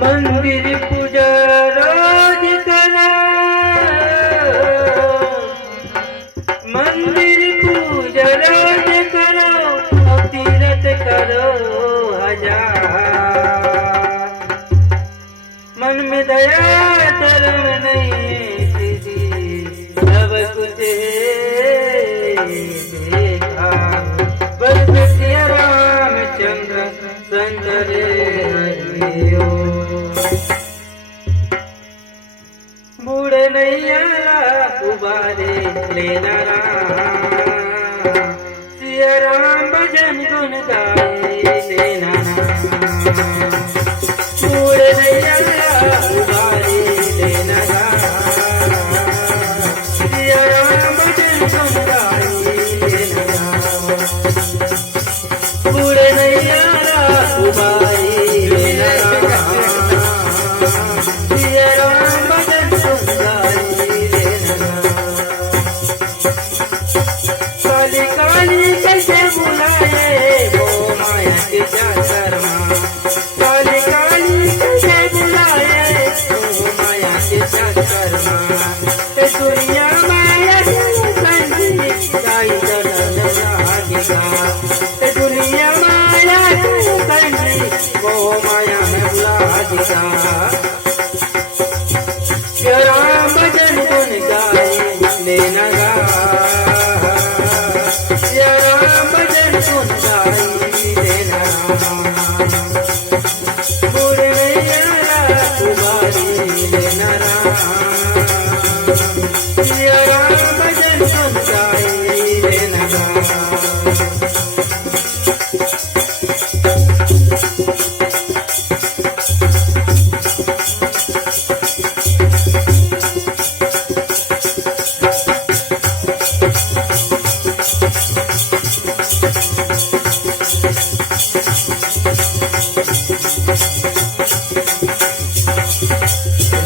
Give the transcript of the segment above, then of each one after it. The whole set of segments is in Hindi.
मंदिर पूजा रोज करो, मंदिर पूजा रोज करो, और तीरथ करो हजार। मन में दया धर्म नहीं दीदी, सब कुछ देखा बस सिया रामचंद्र संत हरिओ। बूढ़े नैया उबारे लेना राम, सिया राम भजन गुन गाए लेना राम। बूढ़े नैया उबारे लेना राम, सिया राम भजन गुन गाए लेना राम। बूढ़े नैया उबारे लेना राम, सिया राम भजन गुन गाए लेना राम। काली काली कैसे बुलाए वो माया के चाकरमा, काली काली कैसे बुलाए वो माया के चाकरमा। ते दुनिया माया संगी गाई जनन जागिगा, ते दुनिया माया संगी वो माया में बुलागिगा। राम भजन गुन गाए लेना गा, राम भजन गुन गाए लेना राम। बूढ़े नैया उबारे लेना राम, राम भजन गुन गाए लेना राम।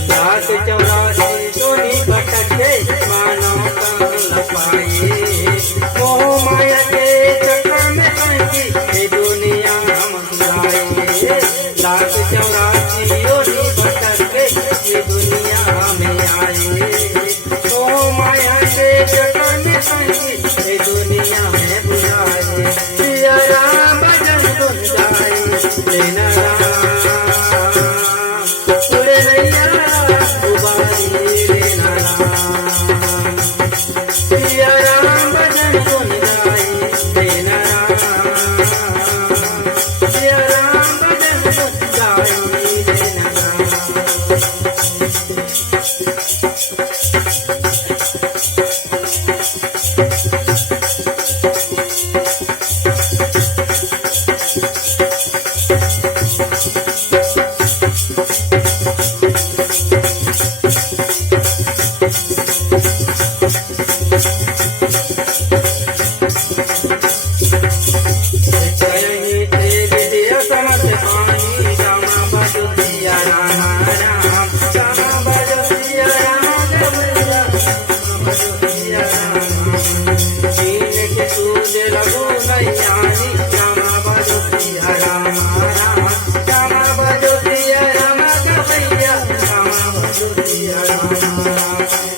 लाख 84 सोनी भटके मानव तन लपाए, मोह माया के चक्कर में फंसी ये दुनिया हम बुलाए। लाख 84 सोनी भटके ये दुनिया में आए, मोह माया के चक्कर में फंसी ये दुनिया में बुलाए। सिया राम भजन गुन गाए लेना राम, बूढ़े नैया उबारे लेना राम। सिया राम भजन गुन गाए लेना राम, सिया राम भजन गुन गाए लेना राम।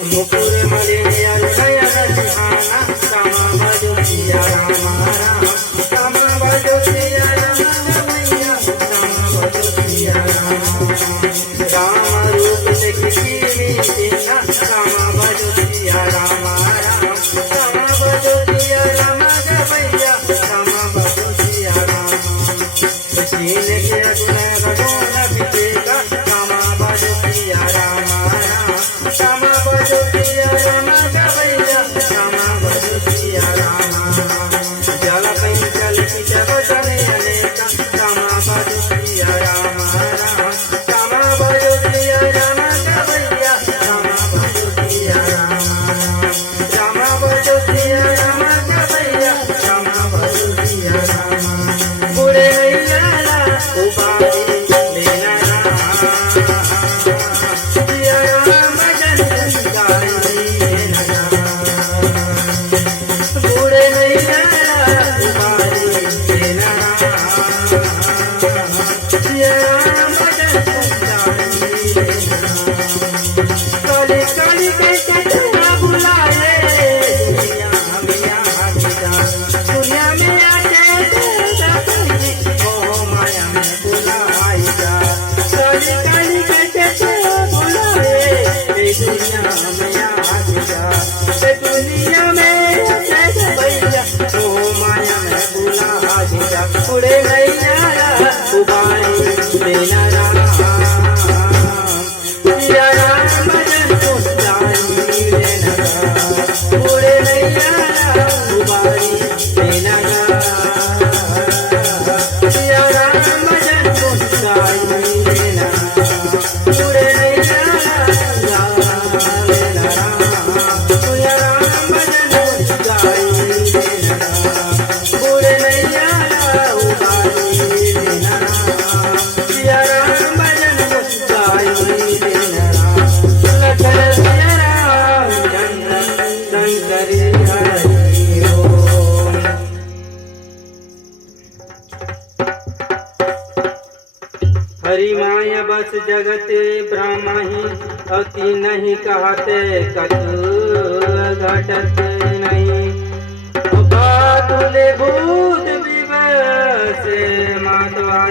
मुकुर मलिया नयन सुहाना, श्यामा भजो सिया राम राम, श्यामा भजो सिया राम मैया, श्यामा भजो सिया राम राम। काली काली कैसे बुलाए, ए दुनिया में आज जा, ए दुनिया में कैसे भैया, मोह माया में बुला आज जा, उड़े नैया उबारी देना राम, सिया राम भजन को जाई देना राम, उड़े नैया उबारी देना राम, सिया राम भजन को जाई देना राम, उड़े नैया देना राम, सिया राम भजन को जाई देना राम, उड़े नैया उबारी देना राम, सिया राम भजन को जाई देना राम, लखन सिया राम चंद्र शंकरी हरि ओम। हरि माया बस जगत ब्रह्म ही, अति नहीं कहते कछु घटत नहीं, बातुले भूत विवश